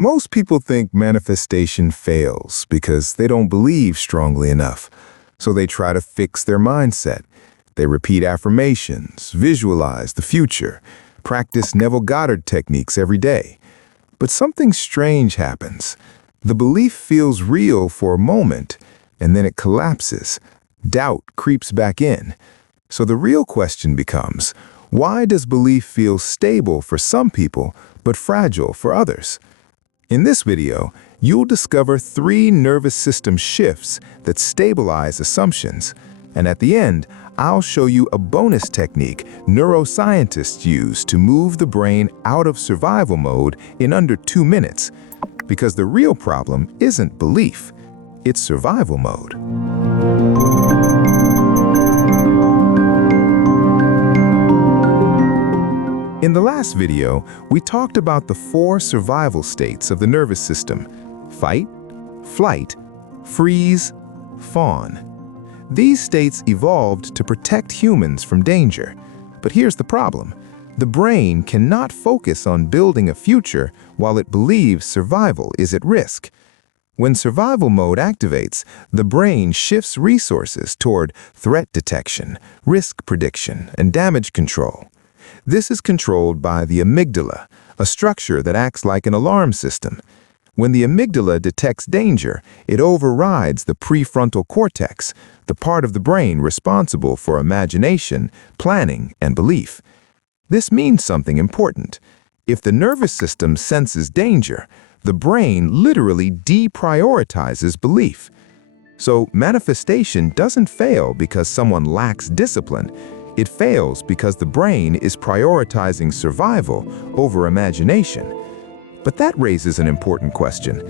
Most people think manifestation fails because they don't believe strongly enough, so they try to fix their mindset. They repeat affirmations, visualize the future, practice Neville Goddard techniques every day. But something strange happens. The belief feels real for a moment, and then it collapses. Doubt creeps back in. So the real question becomes, why does belief feel stable for some people but fragile for others? In this video, you'll discover 3 nervous system shifts that stabilize assumptions. And at the end, I'll show you a bonus technique neuroscientists use to move the brain out of survival mode in under 2 minutes. Because the real problem isn't belief, it's survival mode. In the last video, we talked about the 4 survival states of the nervous system: fight, flight, freeze, fawn. These states evolved to protect humans from danger. But here's the problem. The brain cannot focus on building a future while it believes survival is at risk. When survival mode activates, the brain shifts resources toward threat detection, risk prediction, and damage control. This is controlled by the amygdala, a structure that acts like an alarm system. When the amygdala detects danger, it overrides the prefrontal cortex, the part of the brain responsible for imagination, planning, and belief. This means something important. If the nervous system senses danger, the brain literally deprioritizes belief. So manifestation doesn't fail because someone lacks discipline. It fails because the brain is prioritizing survival over imagination. But that raises an important question.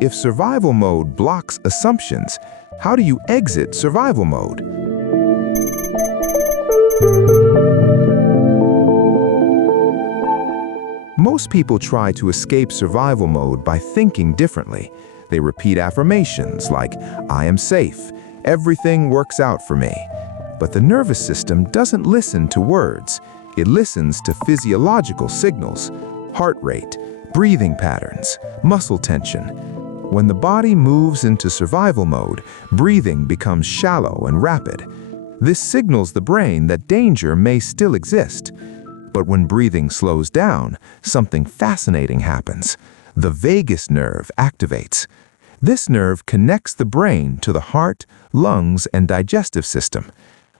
If survival mode blocks assumptions, how do you exit survival mode? Most people try to escape survival mode by thinking differently. They repeat affirmations like, "I am safe. Everything works out for me." But the nervous system doesn't listen to words. It listens to physiological signals: heart rate, breathing patterns, muscle tension. When the body moves into survival mode, breathing becomes shallow and rapid. This signals the brain that danger may still exist. But when breathing slows down, something fascinating happens. The vagus nerve activates. This nerve connects the brain to the heart, lungs, and digestive system.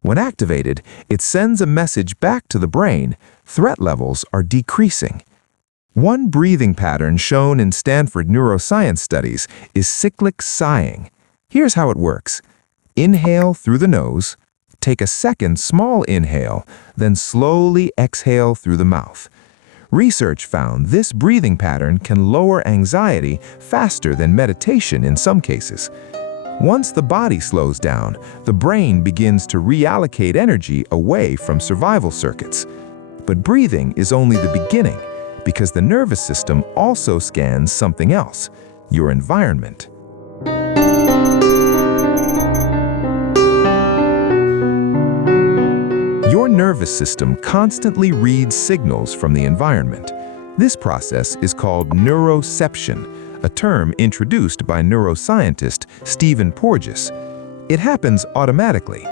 When activated, it sends a message back to the brain: threat levels are decreasing. One breathing pattern shown in Stanford neuroscience studies is cyclic sighing. Here's how it works. Inhale through the nose, take a second small inhale, then slowly exhale through the mouth. Research found this breathing pattern can lower anxiety faster than meditation in some cases. Once the body slows down, the brain begins to reallocate energy away from survival circuits. But breathing is only the beginning, because the nervous system also scans something else: your environment. Your nervous system constantly reads signals from the environment. This process is called neuroception, a term introduced by neuroscientist Stephen Porges. It happens automatically.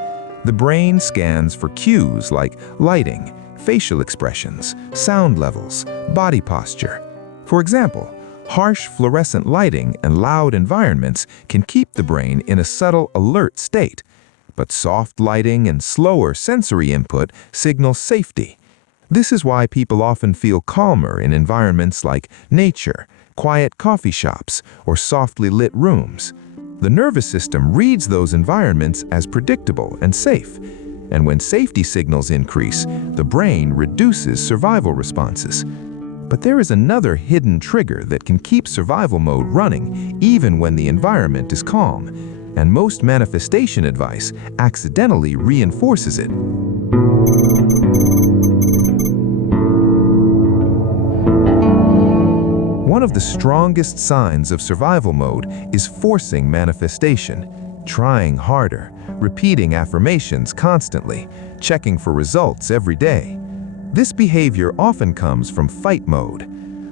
The brain scans for cues like lighting, facial expressions, sound levels, body posture. For example, harsh fluorescent lighting and loud environments can keep the brain in a subtle alert state. But soft lighting and slower sensory input signal safety. This is why people often feel calmer in environments like nature, quiet coffee shops, or softly lit rooms. The nervous system reads those environments as predictable and safe. And when safety signals increase, the brain reduces survival responses. But there is another hidden trigger that can keep survival mode running even when the environment is calm. And most manifestation advice accidentally reinforces it. One of the strongest signs of survival mode is forcing manifestation, trying harder, repeating affirmations constantly, checking for results every day. This behavior often comes from fight mode.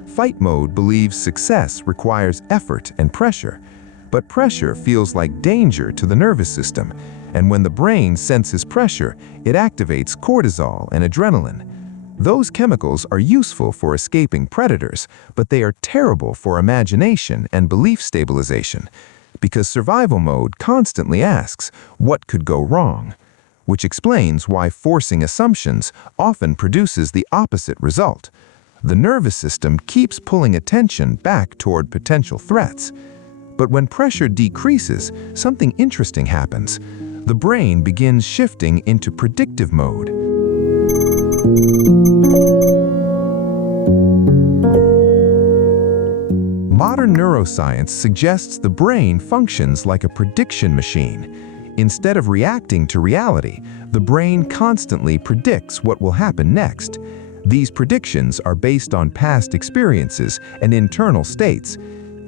Fight mode believes success requires effort and pressure, but pressure feels like danger to the nervous system, and when the brain senses pressure, it activates cortisol and adrenaline. Those chemicals are useful for escaping predators, but they are terrible for imagination and belief stabilization, because survival mode constantly asks, what could go wrong? Which explains why forcing assumptions often produces the opposite result. The nervous system keeps pulling attention back toward potential threats. But when pressure decreases, something interesting happens. The brain begins shifting into predictive mode. Modern neuroscience suggests the brain functions like a prediction machine. Instead of reacting to reality, the brain constantly predicts what will happen next. These predictions are based on past experiences and internal states.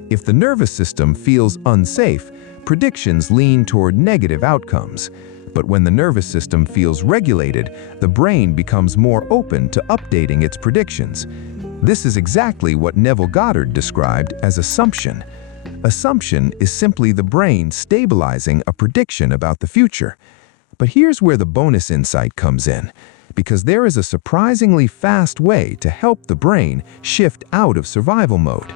If the nervous system feels unsafe, predictions lean toward negative outcomes. But when the nervous system feels regulated, the brain becomes more open to updating its predictions. This is exactly what Neville Goddard described as assumption. Assumption is simply the brain stabilizing a prediction about the future. But here's where the bonus insight comes in, because there is a surprisingly fast way to help the brain shift out of survival mode.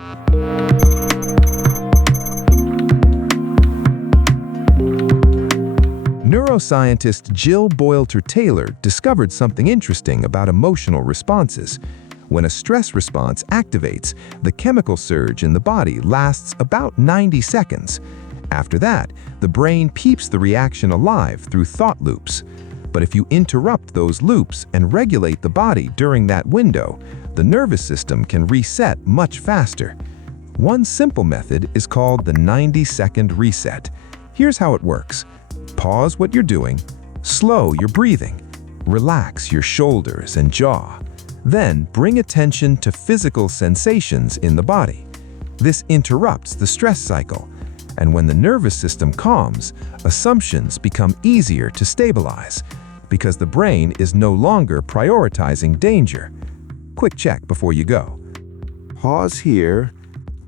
Neuroscientist Jill Boylter-Taylor discovered something interesting about emotional responses. When a stress response activates, the chemical surge in the body lasts about 90 seconds. After that, the brain keeps the reaction alive through thought loops. But if you interrupt those loops and regulate the body during that window, the nervous system can reset much faster. One simple method is called the 90-second reset. Here's how it works. Pause what you're doing, slow your breathing, relax your shoulders and jaw. Then bring attention to physical sensations in the body. This interrupts the stress cycle, and when the nervous system calms, assumptions become easier to stabilize, because the brain is no longer prioritizing danger. Quick check before you go. Pause here,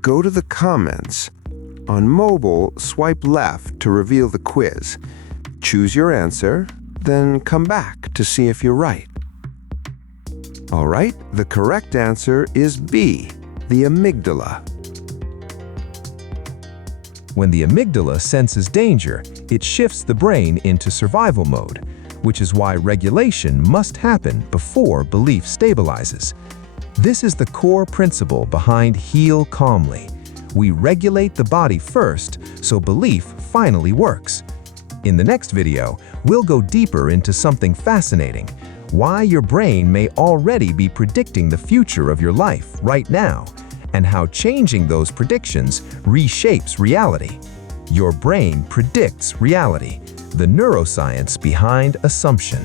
go to the comments. On mobile, swipe left to reveal the quiz. Choose your answer, then come back to see if you're right. All right, the correct answer is B, the amygdala. When the amygdala senses danger, it shifts the brain into survival mode, which is why regulation must happen before belief stabilizes. This is the core principle behind Heal Calmly. We regulate the body first, so belief finally works. In the next video, we'll go deeper into something fascinating: why your brain may already be predicting the future of your life right now, and how changing those predictions reshapes reality. Your brain predicts reality, the neuroscience behind assumption.